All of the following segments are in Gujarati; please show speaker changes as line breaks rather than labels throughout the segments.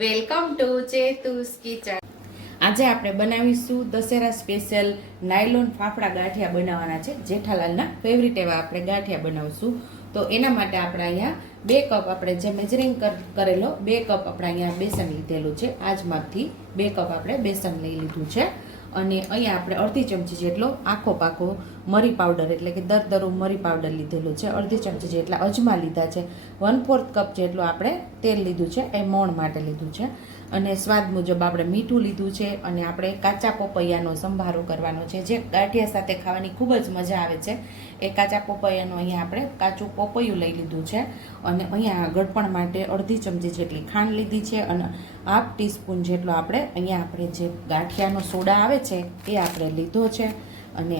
Welcome to ચેતુસ kitchen. આજે આપણે બનાવીશું દશેરા સ્પેશિયલ નાયલોન ફાફડા ગાંઠિયા બનાવવાના છે. જેઠાલાલના ફેવરિટ એવા આપણે ગાંઠિયા બનાવશું. તો એના માટે આપણે અહીંયા બે કપ આપણે જે મેજરિંગ કરેલો, બે કપ આપણે અહીંયા બેસન લીધેલું છે. આજ માપથી બે કપ આપણે બેસન લઈ લીધું છે. અને અહીંયા આપણે અડધી ચમચી જેટલો આખો પાકો મરી પાવડર એટલે કે દર દરું મરી પાવડર લીધેલો છે. અડધી ચમચી જેટલા અજમા લીધા છે. વન ફોર્થ કપ જેટલું આપણે તેલ લીધું છે. એ મોણ માટે લીધું છે. અને સ્વાદ મુજબ આપણે મીઠું લીધું છે અને આપણે કાચા પપૈયાનો સંભારો કરવાનો છે. જે ગાંઠિયા સાથે ખાવાની ખૂબ જ મજા આવે છે. એ કાચા પપૈયાનો અહીંયા આપણે કાચું પપૈયું લઈ લીધું છે અને અહીંયા ગળપણ માટે અડધી ચમચી જેટલી ખાંડ લીધી છે અને હાફ ટીસ્પૂન જેટલો આપણે અહીંયા આપણે જે ગાંઠિયાનો સોડા આવે છે એ આપણે લીધો છે અને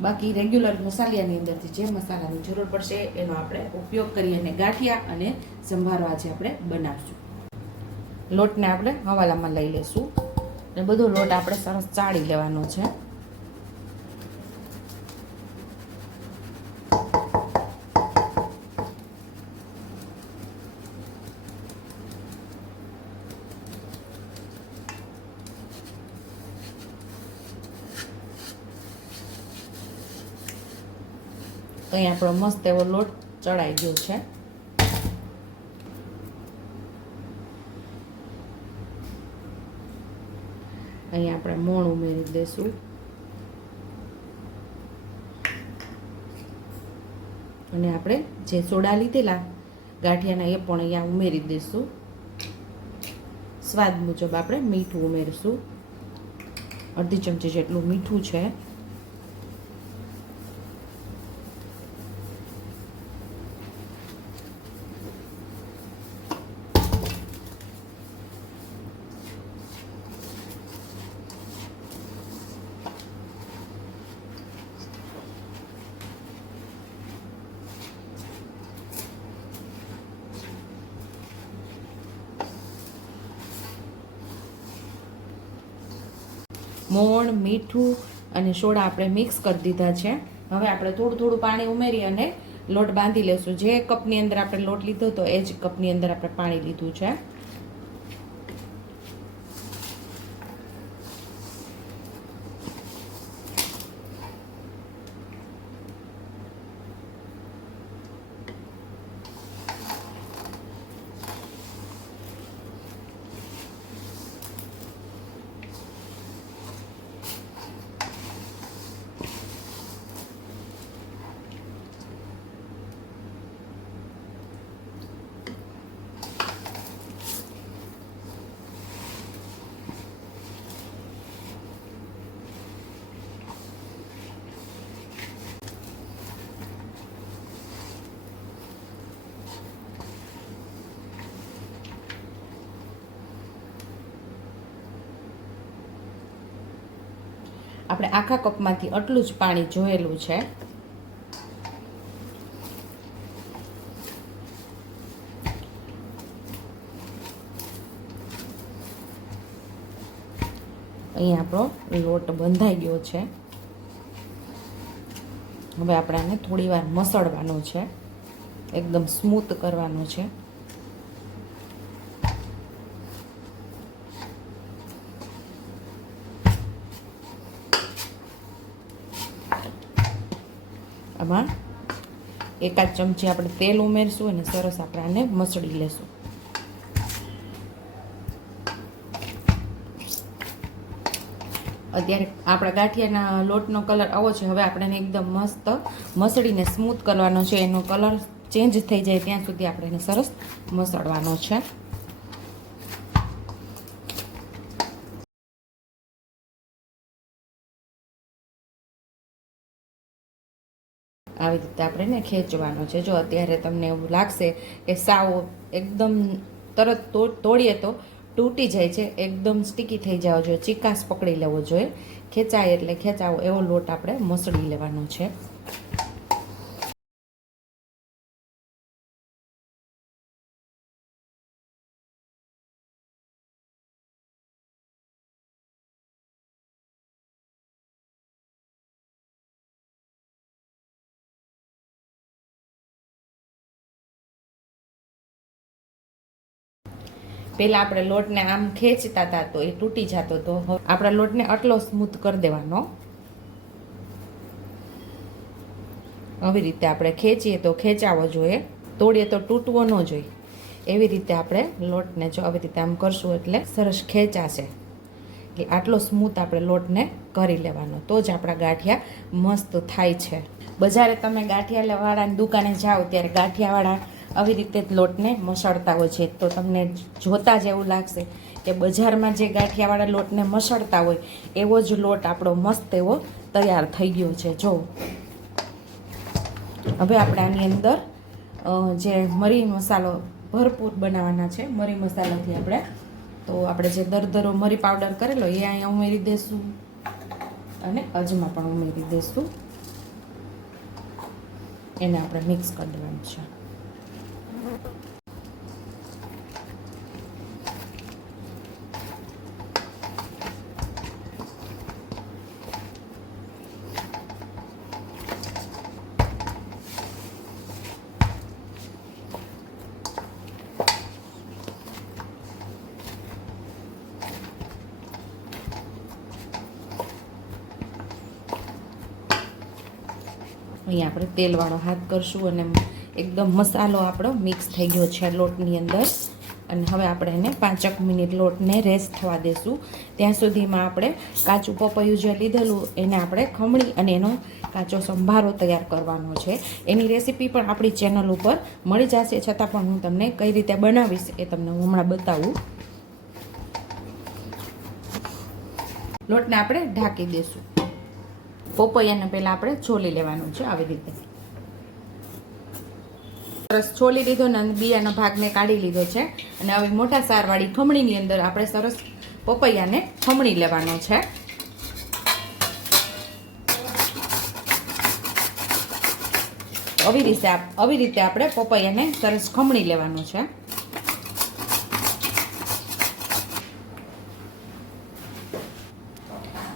બાકી રેગ્યુલર મસાલિયાની અંદરથી જે મસાલાની જરૂર પડશે એનો આપણે ઉપયોગ કરી અને ગાંઠિયા અને સંભારો આજે આપણે બનાવશું. લોટને આપણે હવાલામાં લઈ લેશું. અને બધો લોટ આપણે સરસ ચાળી લેવાનો છે. તો અહીં આપણો મસ્ત એવો લોટ ચડાઈ ગયો છે. અહીં આપણે મોણ ઉમેરી દઈશું અને આપણે જે સોડા લીધેલા ગાંઠિયાના એ પણ અહીંયા ઉમેરી દઈશું સ્વાદ મુજબ આપણે મીઠું ઉમેરીશું. અડધી ચમચી જેટલું મીઠું છે. મોણ, મીઠું અને સોડા આપણે મિક્સ કરી દીધા છે. હવે આપણે થોડું થોડું પાણી ઉમેરી અને લોટ બાંધી લેશું. જે કપની અંદર આપણે લોટ લીધો હતો એ જ કપની અંદર આપણે પાણી લીધું છે. આપણે આખા કપમાંથી આટલું જ પાણી જોયેલું છે. અહીં આપણો લોટ બંધાઈ ગયો છે. હવે આપણે આને થોડી વાર મસળવાનો છે. એકદમ સ્મૂથ કરવાનો છે. આમાં એકાદ ચમચી આપણે તેલ ઉમેરશું અને સરસ આપણે આને મસળી લેશું. અત્યારે આપણા ગાંઠિયાના લોટનો કલર આવો છે. હવે આપણે એકદમ મસ્ત મસળીને સ્મૂથ કરવાનો છે. એનો કલર ચેન્જ થઈ જાય ત્યાં સુધી આપણે એને સરસ મસળવાનો છે. આવી રીતે આપણે એને ખેંચવાનો છે. જો અત્યારે તમને એવું લાગશે કે સાવ એકદમ તરત તોડીએ તો તૂટી જાય છે. એકદમ સ્ટીકી થઈ જવો જોઈએ. ચિકાસ પકડી લેવો જોઈએ. ખેંચાય એટલે ખેંચાવો એવો લોટ આપણે મસળી લેવાનો છે. પહેલાં આપણે લોટને આમ ખેંચતા હતા તો એ તૂટી જતો તો આપણા લોટને આટલો સ્મૂથ કરી દેવાનો. આવી રીતે આપણે ખેંચીએ તો ખેંચાવો જોઈએ. તોડીએ તો તૂટવો ન જોઈએ. એવી રીતે આપણે લોટને જો આવી રીતે આમ કરશું એટલે સરસ ખેંચાશે. એટલે આટલો સ્મૂથ આપણે લોટને કરી લેવાનો. તો જ આપણા ગાંઠિયા મસ્ત થાય છે. બજારે તમે ગાંઠિયાવાળાની દુકાને જાઓ ત્યારે ગાંઠિયાવાળા આવી રીતે લોટને મસળતા હોય છે. તો તમને જોતા જ એવું લાગશે કે બજારમાં જે ગાંઠિયાવાળા લોટને મસળતા હોય, એવો જ લોટ આપણો મસ્ત એવો તૈયાર થઈ ગયો છે. જો. હવે આપણે આની અંદર જે મરી મસાલો ભરપૂર બનાવવાના છે, મરી મસાલાથી આપણે. તો આપણે જે દરદરો મરી પાવડર કરેલો, એ અહીંયા ઉમેરી દઈશું અને અજમા પણ ઉમેરી દઈશું એને આપણે મિક્સ કરી દેવાનું છે. અહીંયા આપણે તેલવાળો હાથ કરશું અને એકદમ મસાલો આપણો મિક્સ થઈ ગયો છે લોટની અંદર. અને હવે આપણે એને પાંચક મિનિટ લોટને રેસ્ટ થવા દેશું. ત્યાં સુધીમાં આપણે કાચું પપૈયું જે લીધેલું એને આપણે ખમણી અને એનો કાચો સંભારો તૈયાર કરવાનો છે. એની રેસીપી પણ આપણી ચેનલ ઉપર મળી જશે. છતાં પણ હું તમને કઈ રીતે બનાવીશ એ તમને હું હમણાં બતાવું. લોટને આપણે ઢાંકી દઈશું પોપૈયાને પહેલાં આપણે છોલી લેવાનું છે આવી રીતે. સરસ છોલી લીધો ને બિયાના ભાગને કાઢી લીધો છે. અને હવે મોટા સારવાળી ખમણીની અંદર આપણે સરસ પપૈયાને ખમણી લેવાનો છે. આવી રીતે આવી રીતે આપણે પપૈયાને સરસ ખમણી લેવાનું છે.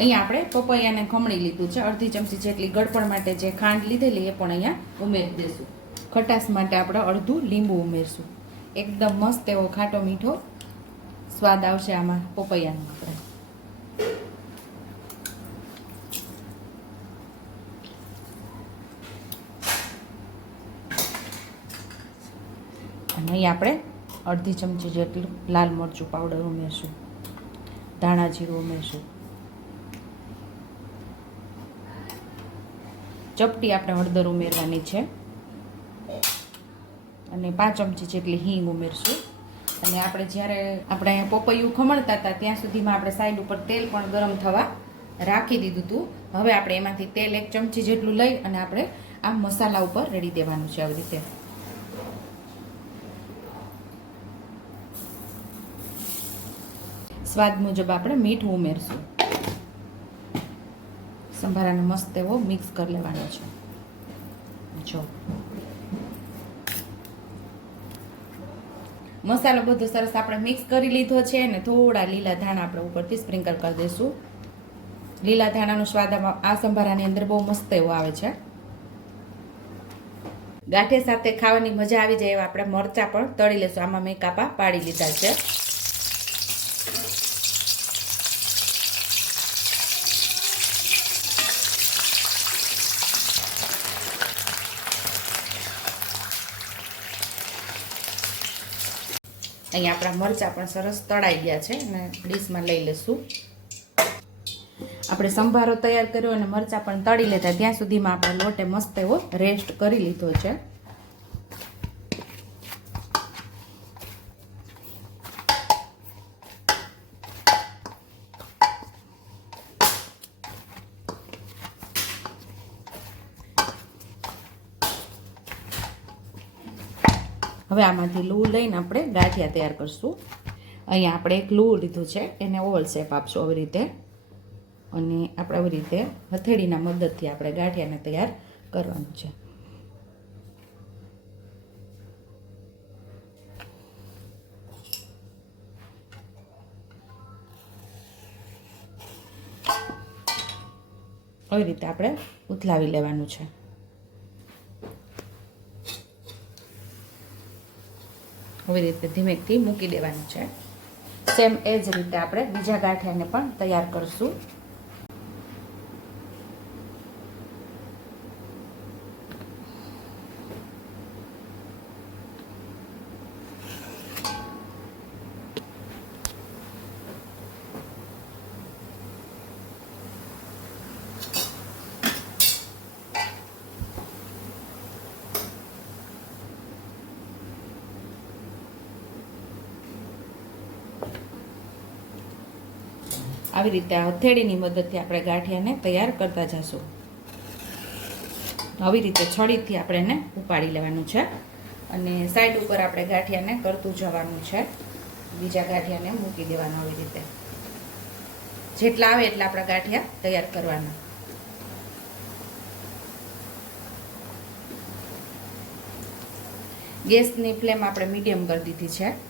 અહીંયા આપણે પપૈયાને ખમણી લીધું છે. અડધી ચમચી જેટલી ગળપણ માટે જે ખાંડ લીધેલી એ પણ અહીંયા ઉમેરી દઈશું ખટાશ માટે આપણે અડધું લીંબુ ઉમેરશું. એકદમ મસ્ત એવો ખાટો મીઠો સ્વાદ આવશે આમાં પપૈયાનો આપણે. અને અહીં આપણે અડધી ચમચી જેટલું લાલ મરચું પાવડર ઉમેરશું. ધાણા જીરું ઉમેરશું. ચપટી આપણે હળદર ઉમેરવાની છે. અને પાંચ ચમચી જેટલી હિંગ ઉમેરશું. અને આપણે જ્યારે આપણે પપૈયું ખમણતા હતા, ત્યાં સુધીમાં આપણે સાઈડ ઉપર તેલ પણ ગરમ થવા રાખી દીધું હતું. હવે આપણે એમાંથી તેલ એક ચમચી જેટલું લઈ અને આપણે આ મસાલા ઉપર રેડી દેવાનું છે આવી રીતે. સ્વાદ મુજબ આપણે મીઠું ઉમેરશું. સંભારાને મસ્ત એવો મિક્સ કરી લેવાનો છે. જો. મસાલો બધો સરસ આપણે મિક્સ કરી લીધો છે અને થોડા લીલા ધાણા આપણે ઉપરથી સ્પ્રિંકલ કરી દઈશું. લીલા ધાણાનો સ્વાદ આ સંભારાની અંદર બહુ મસ્ત એવો આવે છે. ગાંઠે સાથે ખાવાની મજા આવી જાય એવા આપણે મરચાં પણ તળી લેશું. આમાં મેં કાપા પાડી લીધા છે. અહીંયા આપણા મરચાં પણ સરસ તળાઈ ગયા છે અને ડીશમાં લઈ લઈશું. આપણે સંભારો તૈયાર કર્યો અને મરચાં પણ તળી લેતા ત્યાં સુધીમાં આપણે લોટે મસ્ત એવો રેસ્ટ કરી લીધો છે. હવે આમાંથી લૂ લઈને આપણે ગાંઠિયા તૈયાર કરશું. અહીંયા આપણે એક લૂ લીધું છે, એને ઓવલ શેપ આપશું આવી રીતે. અને આપણે આવી રીતે હથેળીના મદદથી આપણે ગાંઠિયાને તૈયાર કરવાનું છે. આવી રીતે આપણે ઉથલાવી લેવાનું છે. આવી રીતે ધીમેકથી મૂકી દેવાનું છે. સેમ એ જ રીતે આપણે બીજા ગાંઠિયાને પણ તૈયાર કરશું. આવી રીતે આ હથેળીની મદદથી આપણે ગાંઠિયાને તૈયાર કરતા જશું. આવી રીતે છડીથી આપણે એને ઉપાડી લેવાનું છે. અને સાઈડ ઉપર આપણે ગાંઠિયાને કરતું જવાનું છે. બીજા ગાંઠિયાને મૂકી દેવાનું આવી રીતે. જેટલા આવે એટલા આપણા ગાંઠિયા તૈયાર કરવાના. ગેસની ફ્લેમ આપણે મીડિયમ કરી દીધી છે.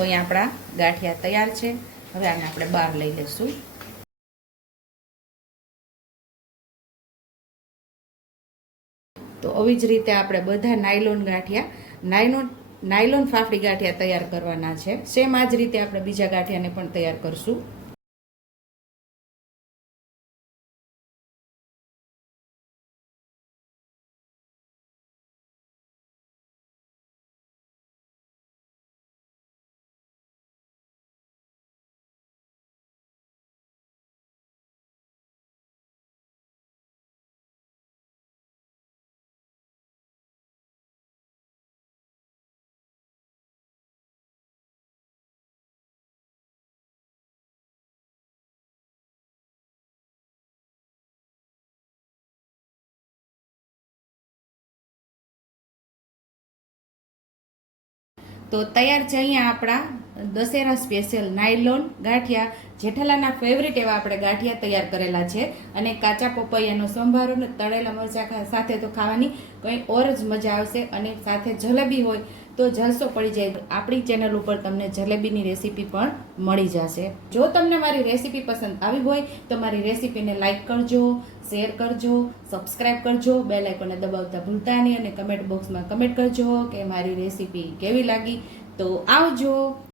તો અહીંયા આપણા ગાંઠિયા તૈયાર છે. હવે આને આપણે બહાર લઈ લઈશું. તો આવી જ રીતે આપણે બધા nylon gathiya, nylon nylon fafdi gathiya તૈયાર કરવાના છે. સેમ આ જ રીતે આપણે બીજા ગાંઠિયાને પણ તૈયાર કરશું. તો તૈયાર છે અહીંયા આપણા દશેરા સ્પેશિયલ નાયલોન ગાંઠિયા જેઠાલાના ફેવરિટ એવા આપણે ગાંઠિયા તૈયાર કરેલા છે. અને કાચા પપૈયાનો સંભારો ને તળેલા મરચાં સાથે તો ખાવાની કંઈ ઓર જ મજા આવશે અને સાથે જલેબી હોય તો જલસો પડી જાય. આપણી ચેનલ ઉપર તમને જલેબીની રેસીપી પણ મળી જશે. જો તમને મારી રેસીપી પસંદ આવી હોય, તો મારી રેસીપીને લાઇક કરજો, શેર કરજો, સબસ્ક્રાઇબ કરજો બે લાઇકોને દબાવતા ભૂલતા નહીં અને કમેન્ટ બોક્સમાં કમેન્ટ કરજો કે મારી રેસીપી કેવી લાગી. તો આવજો.